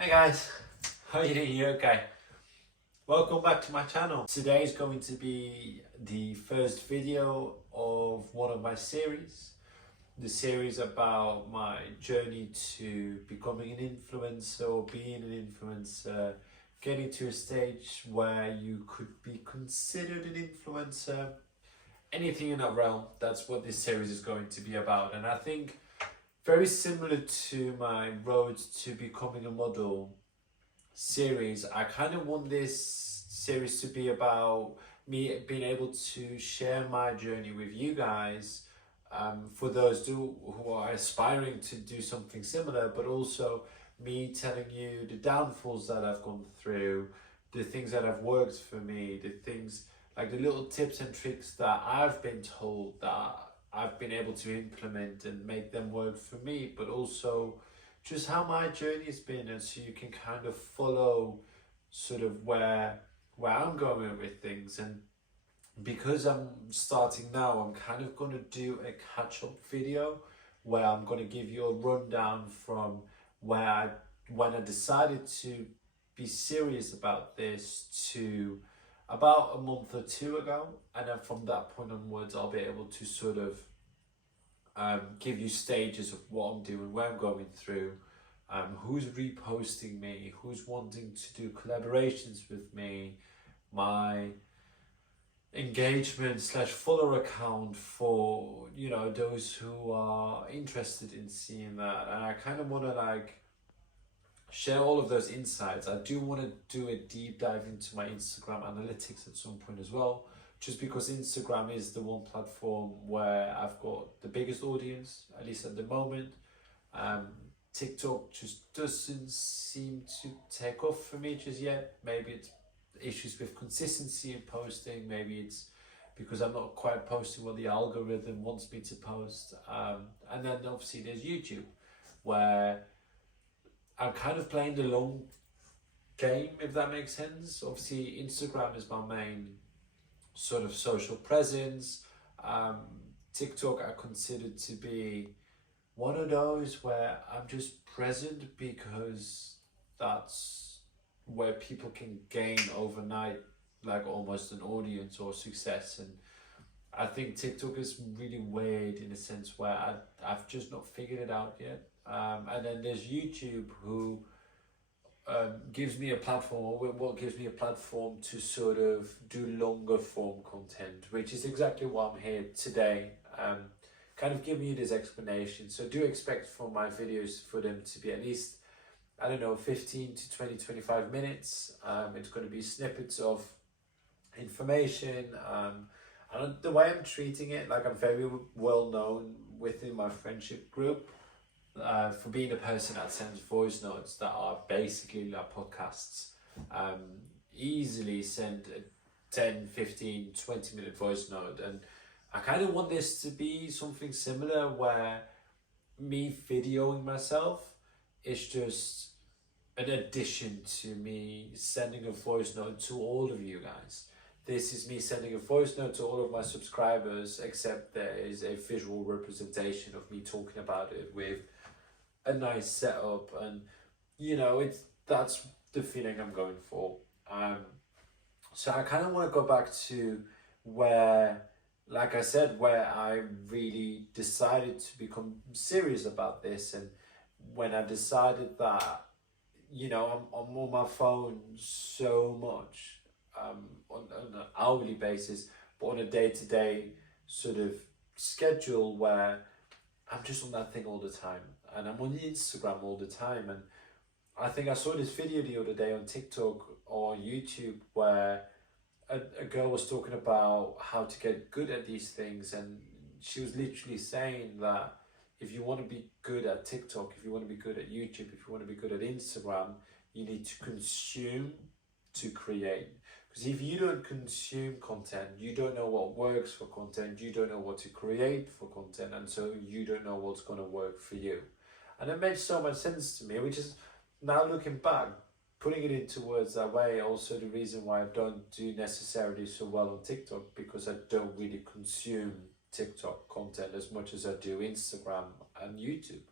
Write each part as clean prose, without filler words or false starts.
Hey guys, how are you doing? You okay? Welcome back to my channel. Today is going to be the first video of one of my series. The series about my journey to becoming an influencer or being an influencer, getting to a stage where you could be considered an influencer, anything in that realm. That's what this series is going to be about. And I think very similar to my road to becoming a model series, I kind of want this series to be about me being able to share my journey with you guys, for those who are aspiring to do something similar, but also me telling you the downfalls that I've gone through, the things that have worked for me, the things like the little tips and tricks that I've been told that I've been able to implement and make them work for me, but also just how my journey has been, and so you can kind of follow sort of where I'm going with things. And because I'm starting now, I'm kind of going to do a catch-up video where I'm going to give you a rundown from when I decided to be serious about this to about a month or two ago, and then from that point onwards I'll be able to sort of give you stages of what I'm doing, where I'm going through, who's reposting me, who's wanting to do collaborations with me, my engagement / follower account for, you know, those who are interested in seeing that. And I kind of want to like share all of those insights. I do want to do a deep dive into my Instagram analytics at some point as well, just because Instagram is the one platform where I've got the biggest audience, at least at the moment. TikTok just doesn't seem to take off for me just yet. Maybe it's issues with consistency in posting, maybe it's because I'm not quite posting what the algorithm wants me to post. And then obviously there's YouTube, where I'm kind of playing the long game, if that makes sense. Obviously Instagram is my main sort of social presence. TikTok I consider to be one of those where I'm just present because that's where people can gain overnight, like almost an audience or success. And I think TikTok is really weird in a sense where I've just not figured it out yet. And then there's YouTube, who gives me a platform, or what gives me a platform to sort of do longer form content, which is exactly why I'm here today. Kind of giving you this explanation. So do expect for my videos for them to be at least, I don't know, 15 to 20, 25 minutes. It's going to be snippets of information. And the way I'm treating it, like I'm very well known within my friendship group for being a person that sends voice notes that are basically like podcasts. Easily send a 10, 15, 20-minute voice note. And I kind of want this to be something similar, where me videoing myself is just an addition to me sending a voice note to all of you guys. This is me sending a voice note to all of my subscribers, except there is a visual representation of me talking about it with a nice setup, and you know, that's the feeling I'm going for. So I kind of want to go back to where, like I said, where I really decided to become serious about this, and when I decided that, you know, I'm on my phone so much, on an hourly basis, but on a day-to-day sort of schedule where I'm just on that thing all the time, and I'm on Instagram all the time. And I think I saw this video the other day on TikTok or YouTube where a girl was talking about how to get good at these things, and she was literally saying that if you want to be good at TikTok, if you want to be good at YouTube, if you want to be good at Instagram, you need to consume to create. Because if you don't consume content, you don't know what works for content, you don't know what to create for content, and so you don't know what's going to work for you. And it made so much sense to me, which is, now looking back, putting it into words that way, also the reason why I don't do necessarily so well on TikTok, because I don't really consume TikTok content as much as I do Instagram and YouTube.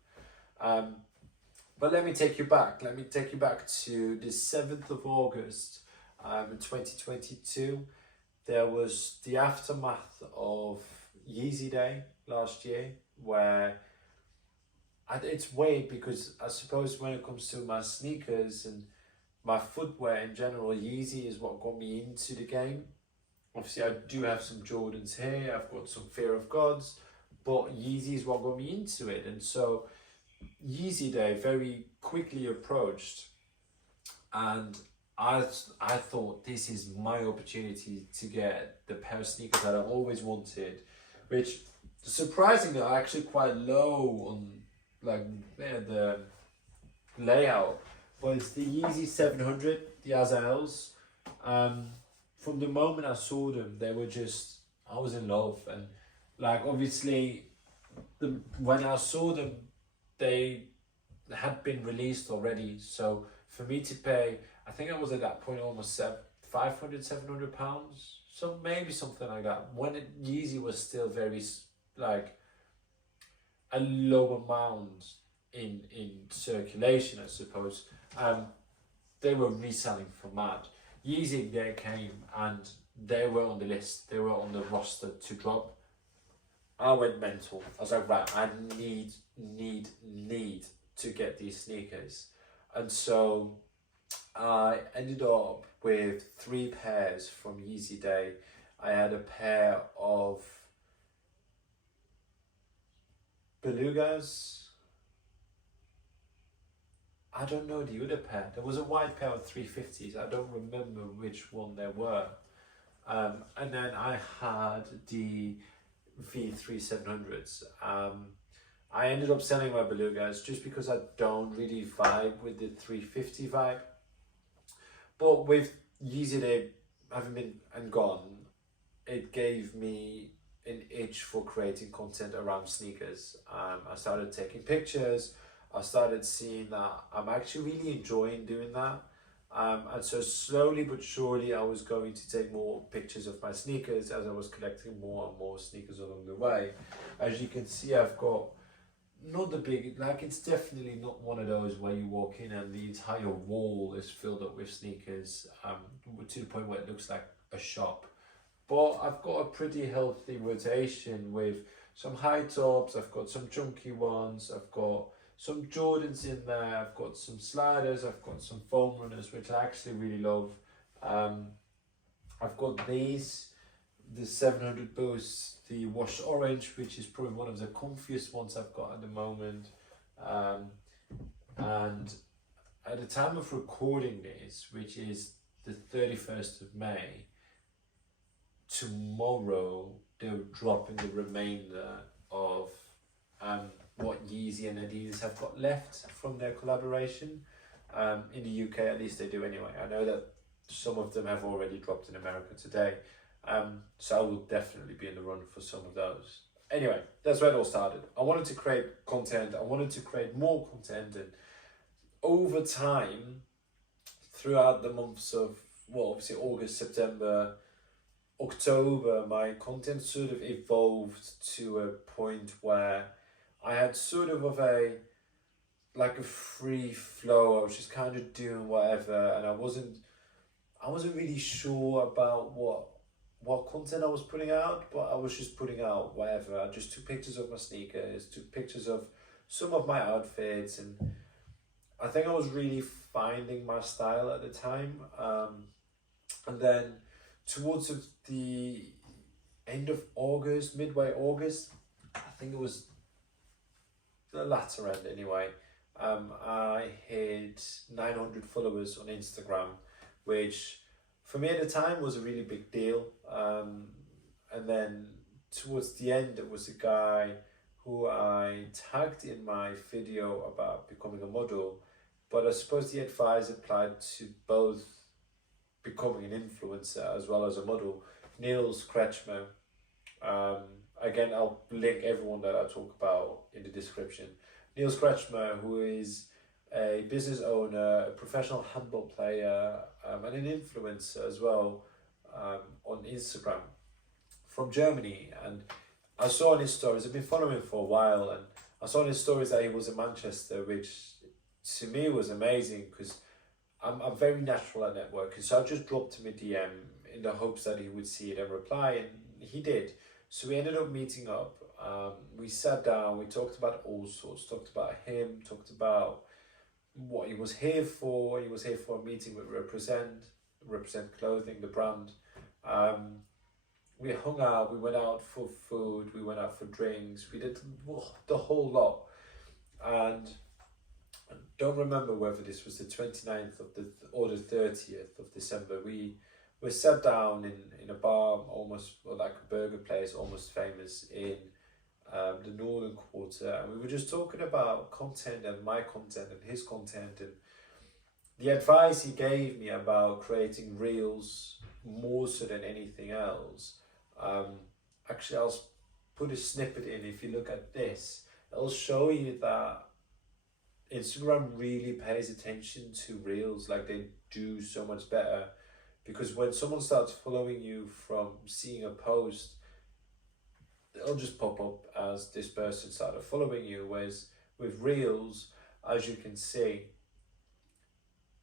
But let me take you back. Let me take you back to the 7th of August, in 2022. There was the aftermath of Yeezy Day last year, where it's weird because I suppose when it comes to my sneakers and my footwear in general, Yeezy is what got me into the game. Obviously, I do have some Jordans here, I've got some Fear of Gods, but Yeezy is what got me into it. And so Yeezy Day very quickly approached, and I thought this is my opportunity to get the pair of sneakers that I've always wanted, which surprisingly are actually quite low on like the layout, but it's the Yeezy 700, the Azraels. From the moment I saw them, they were just, I was in love. And like obviously when I saw them, they had been released already, so for me to pay, I think I was at that point almost 500, 700 pounds, so maybe something like that, when Yeezy was still very like a low amount in circulation, I suppose. They were reselling for mad. Yeezy Day came and they were on the list, they were on the roster to drop. I went mental. I was like, right, I need to get these sneakers. And so I ended up with 3 pairs from Yeezy Day. I had a pair of Belugas. I don't know the other pair. There was a white pair of 350s. I don't remember which one they were. And then I had the V3 700s. I ended up selling my Belugas just because I don't really vibe with the 350 vibe. But with Yeezy Day having been and gone, it gave me an itch for creating content around sneakers. I started taking pictures. I started seeing that I'm actually really enjoying doing that. And so slowly but surely I was going to take more pictures of my sneakers as I was collecting more and more sneakers along the way. As you can see, I've got not the big, like it's definitely not one of those where you walk in and the entire wall is filled up with sneakers, to the point where it looks like a shop. But I've got a pretty healthy rotation with some high tops, I've got some chunky ones, I've got some Jordans in there, I've got some sliders, I've got some foam runners, which I actually really love. I've got these, the 700 Boost, the washed orange, which is probably one of the comfiest ones I've got at the moment. And at the time of recording this, which is the 31st of May, tomorrow they're dropping the remainder of what Yeezy and Adidas have got left from their collaboration. In the UK, at least they do anyway. I know that some of them have already dropped in America today. So I will definitely be in the run for some of those. Anyway, that's where it all started. I wanted to create content. I wanted to create more content. And over time, throughout the months of, well, obviously August, September, October, my content sort of evolved to a point where I had sort of like a free flow. I was just kind of doing whatever, and I wasn't really sure about what content I was putting out, but I was just putting out whatever. I just took pictures of my sneakers, took pictures of some of my outfits, and I think I was really finding my style at the time. And then towards the end of August, midway August, I think it was the latter end anyway, I hit 900 followers on Instagram, which for me at the time was a really big deal. And then towards the end, it was a guy who I tagged in my video about becoming a model, but I suppose the advice applied to both becoming an influencer as well as a model. Nils. Again, I'll link everyone that I talk about in the description. Nils, who is a business owner, a professional handball player, and an influencer as well, on Instagram, from Germany. And I saw on his stories, I've been following him for a while, and I saw on his stories that he was in Manchester, which to me was amazing because I'm very natural at networking. So I just dropped him a DM in the hopes that he would see it and reply, and he did. So we ended up meeting up. We sat down, we talked about all sorts, talked about him, talked about what he was here for. He was here for a meeting with Represent Clothing, the brand. We hung out, we went out for food, we went out for drinks, we did the whole lot. And I don't remember whether this was the 29th of or the 30th of December. We sat down in a bar, almost like a burger place, almost famous in the northern quarter, and we were just talking about content and my content and his content, and the advice he gave me about creating reels more so than anything else. Actually, I'll put a snippet in. If you look at this, it'll show you that Instagram really pays attention to reels, like they do so much better, because when someone starts following you from seeing a post, it'll just pop up as this person started following you. Whereas with reels, as you can see,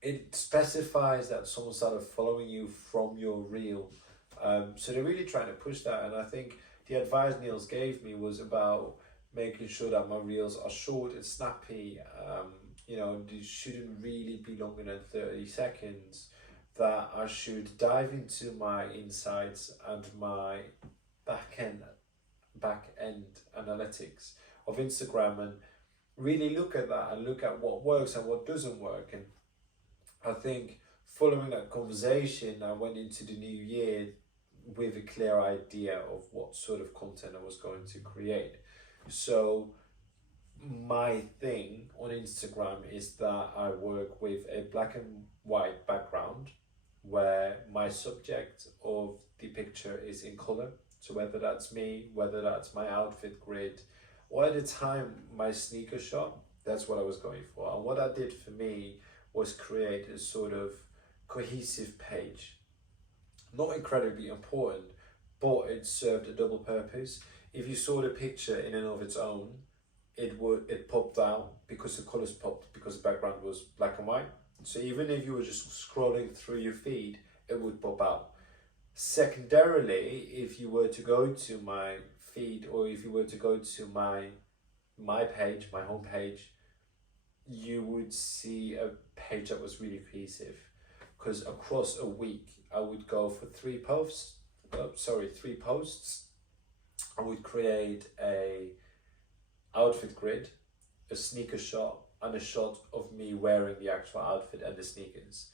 it specifies that someone started following you from your reel. So they're really trying to push that, and I think the advice Nils gave me was about making sure that my reels are short and snappy. You know, they shouldn't really be longer than 30 seconds. That I should dive into my insights and my back end analytics of Instagram and really look at that and look at what works and what doesn't work. And I think following that conversation, I went into the new year with a clear idea of what sort of content I was going to create. So my thing on Instagram is that I work with a black and white background where my subject of the picture is in color. So whether that's me, whether that's my outfit grid, or at the time my sneaker shop, that's what I was going for. And what I did for me was create a sort of cohesive page. Not incredibly important, but it served a double purpose. If you saw the picture in and of its own, it popped out because the colors popped, because the background was black and white. So even if you were just scrolling through your feed, it would pop out. Secondarily, if you were to go to my feed, or if you were to go to my page, my homepage, you would see a page that was really cohesive, because across a week I would go for three posts. I would create a outfit grid, a sneaker shot, and a shot of me wearing the actual outfit and the sneakers.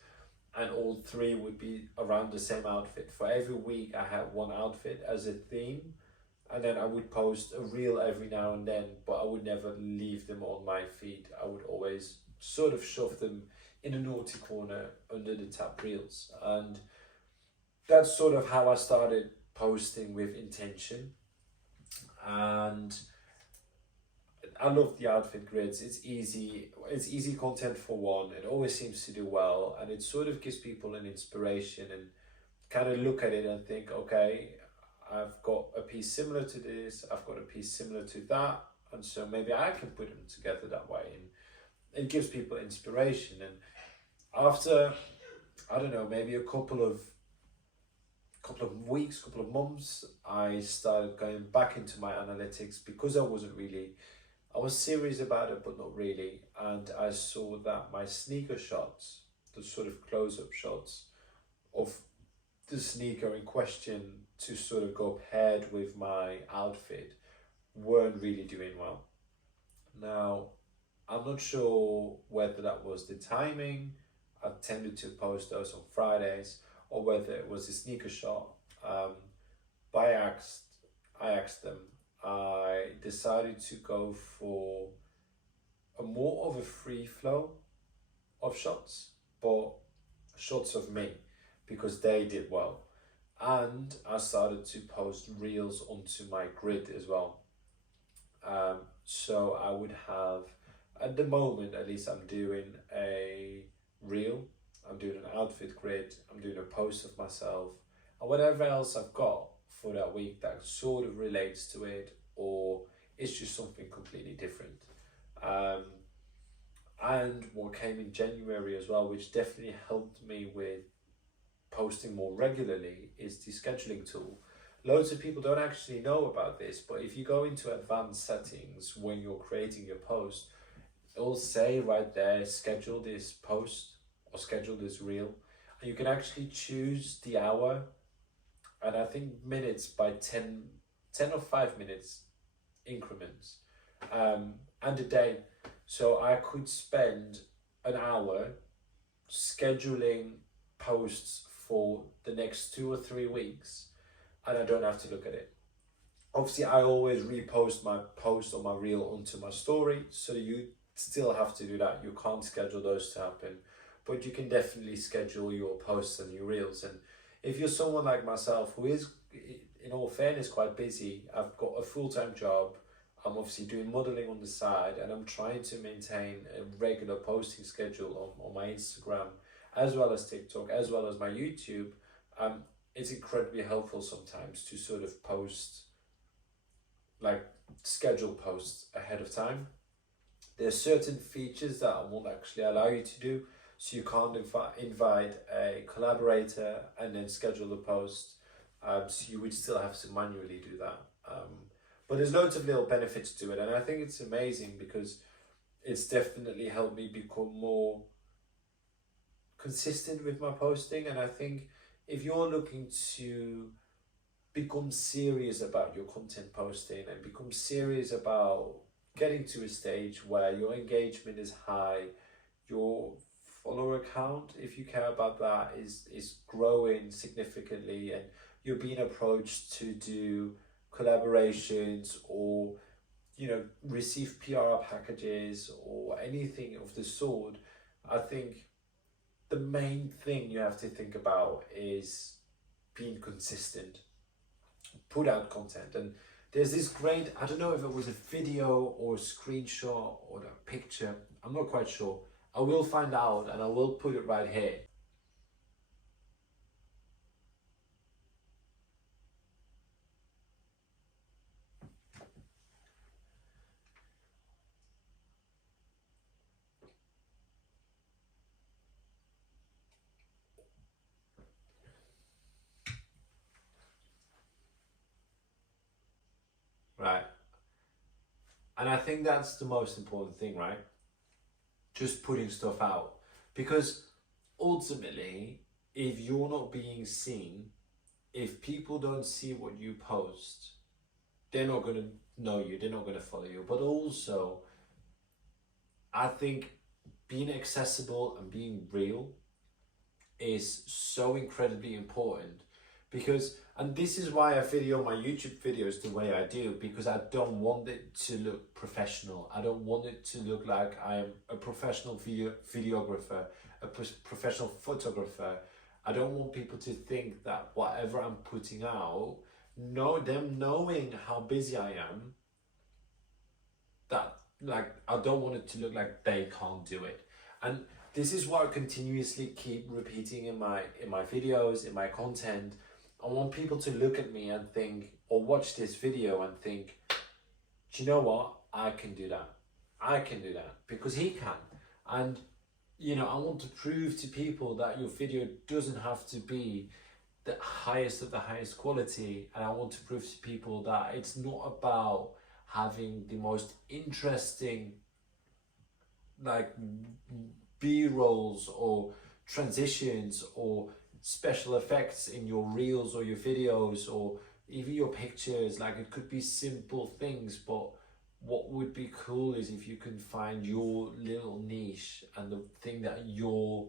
And all three would be around the same outfit. For every week I had one outfit as a theme, and then I would post a reel every now and then, but I would never leave them on my feed. I would always sort of shove them in a naughty corner under the tab reels. And that's sort of how I started posting with intention. And I love the outfit grids. It's easy content for one. It always seems to do well, and it sort of gives people an inspiration and kind of look at it and think, okay, I've got a piece similar to this, I've got a piece similar to that, and so maybe I can put them together that way. And it gives people inspiration. And after, I don't know, maybe a couple of weeks, couple of months, I started going back into my analytics, because I was serious about it, but not really. And I saw that my sneaker shots, the sort of close-up shots of the sneaker in question to sort of go paired with my outfit, weren't really doing well. Now, I'm not sure whether that was the timing. I tended to post those on Fridays, or whether it was a sneaker shot. But I asked them. I decided to go for a more of a free flow of shots, but shots of me, because they did well. And I started to post reels onto my grid as well. So I would have, at the moment at least, I'm doing a reel, I'm doing an outfit grid, I'm doing a post of myself, and whatever else I've got for that week that sort of relates to it, or it's just something completely different. and what came in January as well, which definitely helped me with posting more regularly, is the scheduling tool. Loads of people don't actually know about this, but if you go into advanced settings when you're creating your post, it'll say right there, schedule this post or schedule this reel. And you can actually choose the hour, and I think minutes by 10 or 5 minutes increments, and a day. So I could spend an hour scheduling posts for the next 2 or 3 weeks, and I don't have to look at it. Obviously, I always repost my post or my reel onto my story, so you still have to do that. You can't schedule those to happen, but you can definitely schedule your posts and your reels. And if you're someone like myself who is, in all fairness, quite busy, I've got a full-time job, I'm obviously doing modeling on the side, and I'm trying to maintain a regular posting schedule on my Instagram, as well as TikTok, as well as my YouTube. It's incredibly helpful sometimes to sort of post, like schedule posts ahead of time. There's certain features that I won't actually allow you to do, so you can't invite a collaborator and then schedule the post. So you would still have to manually do that. But there's loads of little benefits to it, and I think it's amazing because it's definitely helped me become more consistent with my posting. And I think if you're looking to become serious about your content posting and become serious about getting to a stage where your engagement is high, your follower count, if you care about that, is growing significantly, and you're being approached to do collaborations or receive PR packages or anything of the sort, I think the main thing you have to think about is being consistent. Put out content. And there's this great, I don't know if it was a video or a screenshot or a picture, I'm not quite sure. I will find out and I will put it right here. Right. And I think that's the most important thing, right? Just putting stuff out. Because ultimately, if you're not being seen, if people don't see what you post, they're not going to know you, they're not going to follow you. But also, I think being accessible and being real is so incredibly important, because, and this is why I video my YouTube videos the way I do, because I don't want it to look professional. I don't want it to look like I'm a professional videographer, a professional photographer. I don't want people to think that whatever I'm putting out, them knowing how busy I am, that like I don't want it to look like they can't do it. And this is what I continuously keep repeating in my videos, in my content. I want people to look at me and think, or watch this video and think, do you know what? I can do that. I can do that because he can. And I want to prove to people that your video doesn't have to be the highest of the highest quality. And I want to prove to people that it's not about having the most interesting like B-rolls or transitions or special effects in your reels or your videos or even your pictures. Like, it could be simple things, but what would be cool is if you can find your little niche and the thing that you're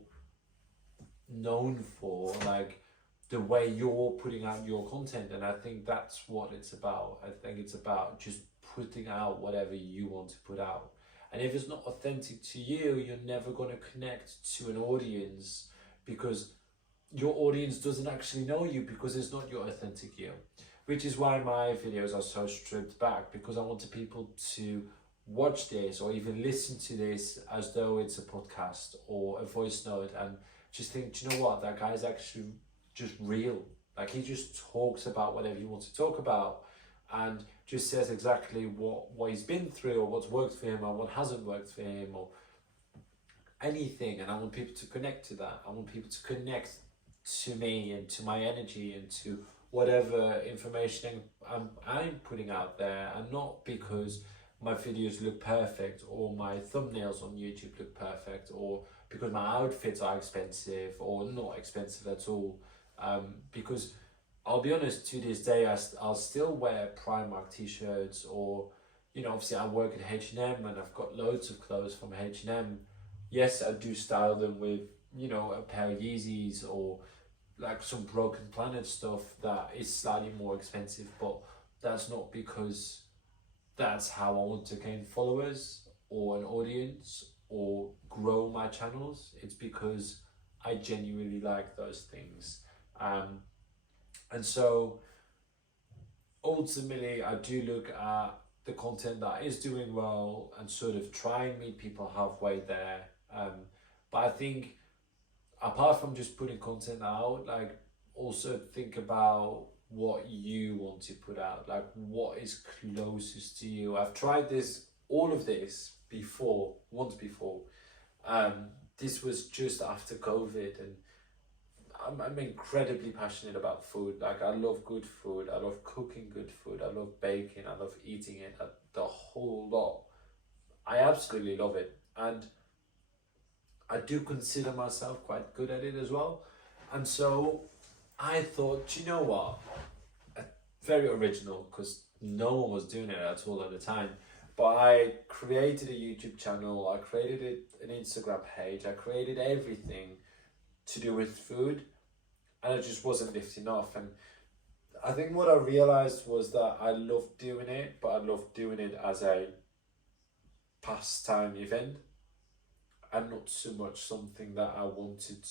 known for, like the way you're putting out your content. And I think that's what it's about. I think it's about just putting out whatever you want to put out. And if it's not authentic to you, you're never going to connect to an audience, because your audience doesn't actually know you, because it's not your authentic you. Which is why my videos are so stripped back, because I want people to watch this or even listen to this as though it's a podcast or a voice note and just think, do you know what, that guy's actually just real. Like, he just talks about whatever he wants to talk about and just says exactly what he's been through or what's worked for him or what hasn't worked for him, or anything, and I want people to connect to that. I want people to connect to me and to my energy and to whatever information I'm putting out there, and not because my videos look perfect or my thumbnails on YouTube look perfect or because my outfits are expensive or not expensive at all. Because I'll be honest, to this day, I'll still wear Primark t-shirts, or, you know, obviously I work at H&M and I've got loads of clothes from H&M. Yes, I do style them with, you know, a pair of Yeezys or like some Broken Planet stuff that is slightly more expensive, but that's not because that's how I want to gain followers or an audience or grow my channels. It's because I genuinely like those things. And so ultimately, I do look at the content that is doing well and sort of try and meet people halfway there. But I think apart from just putting content out, like, also think about what you want to put out, like what is closest to you. I've tried all of this before, once before. This was just after COVID, and I'm incredibly passionate about food. Like, I love good food, I love cooking good food, I love baking, I love eating it, the whole lot. I absolutely love it, and I do consider myself quite good at it as well. And so I thought, do you know what? Very original, because no one was doing it at all at the time. But I created a YouTube channel, I created an Instagram page, I created everything to do with food, and it just wasn't lifting off. And I think what I realized was that I loved doing it, but I loved doing it as a pastime event and not so much something that I wanted.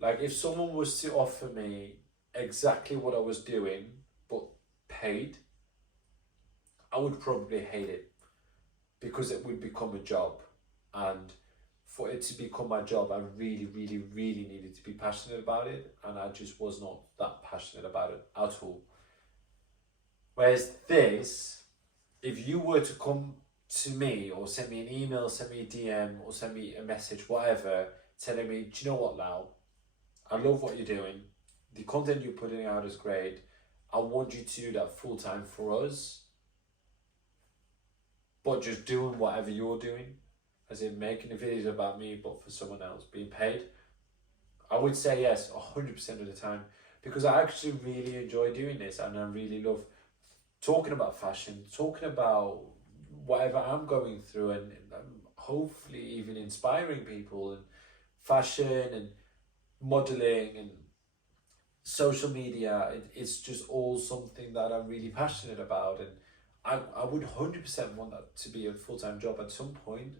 Like, if someone was to offer me exactly what I was doing but paid, I would probably hate it, because it would become a job. And for it to become my job, I really, really, really needed to be passionate about it, and I just was not that passionate about it at all. Whereas this, if you were to come to me or send me an email, send me a DM or send me a message, whatever, telling me, do you know what, Lau? I love what you're doing. The content you're putting out is great. I want you to do that full time for us, but just doing whatever you're doing, as in making the videos about me, but for someone else, being paid. I would say yes, 100% of the time, because I actually really enjoy doing this, and I really love talking about fashion, talking about whatever I'm going through, and hopefully even inspiring people, and fashion and modeling and social media. It's just all something that I'm really passionate about, and I would 100% want that to be a full-time job at some point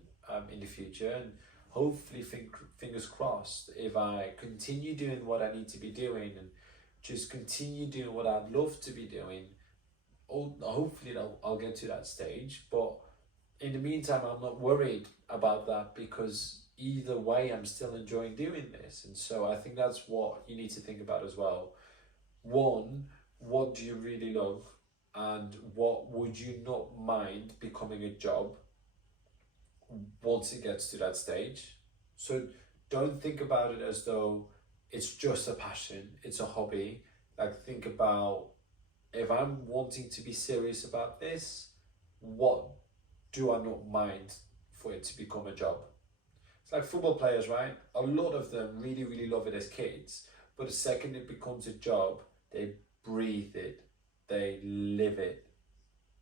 in the future. And hopefully, fingers crossed, if I continue doing what I need to be doing and just continue doing what I'd love to be doing, hopefully I'll get to that stage. But in the meantime, I'm not worried about that, because either way, I'm still enjoying doing this. And so I think that's what you need to think about as well. One, what do you really love? And what would you not mind becoming a job once it gets to that stage? So don't think about it as though it's just a passion, it's a hobby. Like, think about, if I'm wanting to be serious about this, what do I not mind for it to become a job? It's like football players, right? A lot of them really, really love it as kids, but the second it becomes a job, they breathe it, they live it,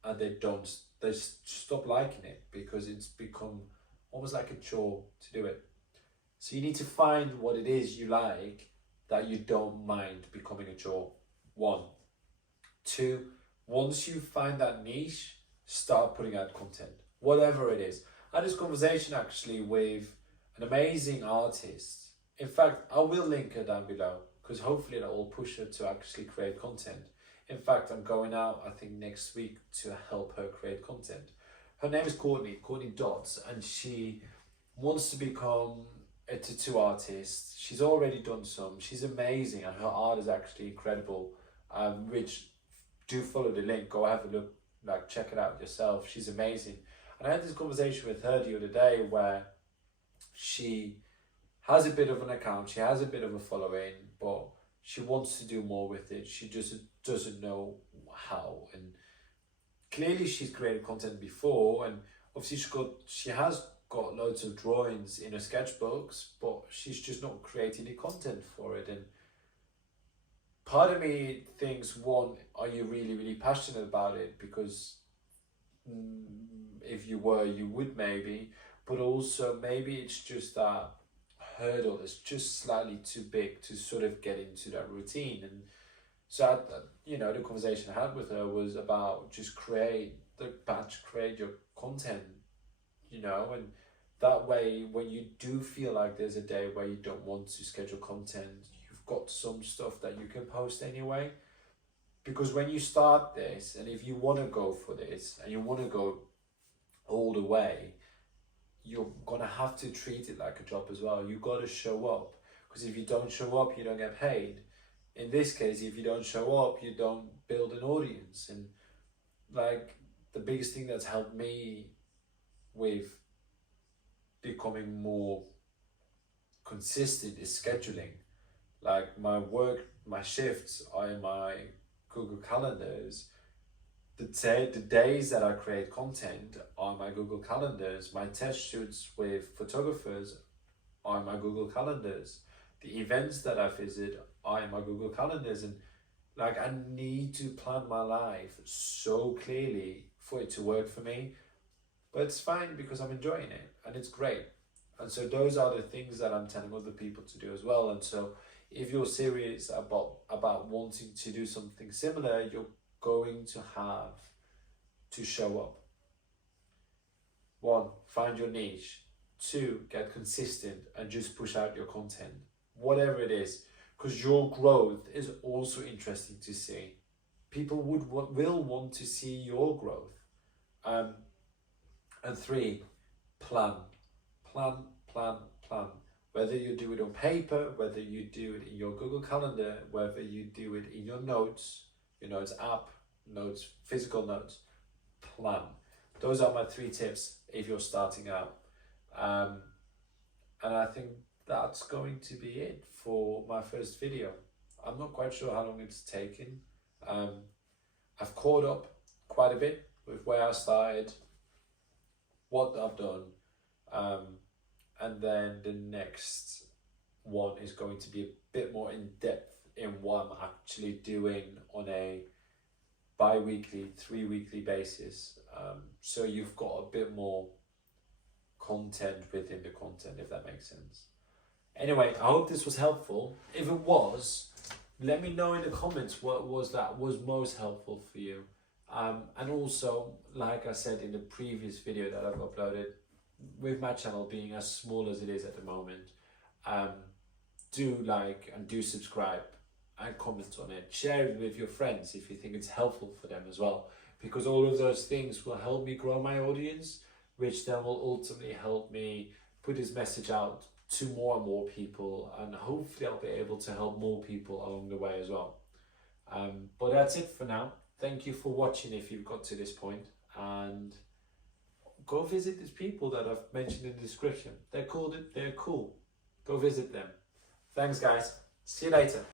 and they stop liking it, because it's become almost like a chore to do it. So you need to find what it is you like that you don't mind becoming a chore. 1. 2, once you find that niche, start putting out content, whatever it is. I had this conversation actually with an amazing artist. In fact, I will link her down below, because hopefully that will push her to actually create content. In fact, I'm going out, I think, next week to help her create content. Her name is Courtney Dodds, and she wants to become a tattoo artist. She's already done some. She's amazing, and her art is actually incredible. Which, do follow the link, go have a look, like, check it out yourself. She's amazing. And I had this conversation with her the other day where she has a bit of an account, she has a bit of a following, but she wants to do more with it. She just doesn't know how. And clearly she's created content before, and obviously she has got loads of drawings in her sketchbooks, but she's just not creating any content for it. And part of me thinks, one, are you really, really passionate about it? Because if you were, you would maybe, but also maybe it's just that hurdle is just slightly too big to sort of get into that routine. And so the conversation I had with her was about just create your content, and that way when you do feel like there's a day where you don't want to schedule content, you've got some stuff that you can post anyway. Because when you start this, and if you want to go for this and you want to go all the way, you're gonna have to treat it like a job as well. You got to show up, because if you don't show up, you don't get paid. In this case, if you don't show up, you don't build an audience. And like, the biggest thing that's helped me with becoming more consistent is scheduling. Like, my shifts are in my Google calendars. The days that I create content are my Google calendars. My test shoots with photographers are my Google calendars. The events that I visit are in my Google calendars. And like, I need to plan my life so clearly for it to work for me. But it's fine because I'm enjoying it and it's great. And so those are the things that I'm telling other people to do as well. And so if you're serious about wanting to do something similar, you're going to have to show up. 1, find your niche. 2, get consistent and just push out your content, whatever it is, because your growth is also interesting to see. People will want to see your growth. And 3, plan. Whether you do it on paper, whether you do it in your Google Calendar, whether you do it in your notes app, notes, physical notes, plan. Those are my 3 tips if you're starting out. And I think that's going to be it for my first video. I'm not quite sure how long it's taken. I've caught up quite a bit with where I started, what I've done, and then the next one is going to be a bit more in depth in what I'm actually doing on a bi-weekly, 3-weekly basis. So you've got a bit more content within the content, if that makes sense. Anyway, I hope this was helpful. If it was, let me know in the comments what was most helpful for you. And also, like I said in the previous video that I've uploaded, with my channel being as small as it is at the moment, do like and do subscribe and comment on it. Share it with your friends if you think it's helpful for them as well, because all of those things will help me grow my audience, which then will ultimately help me put this message out to more and more people, and hopefully I'll be able to help more people along the way as well. But that's it for now. Thank you for watching if you've got to this point, and go visit these people that I've mentioned in the description. They're cool. Go visit them. Thanks guys. See you later.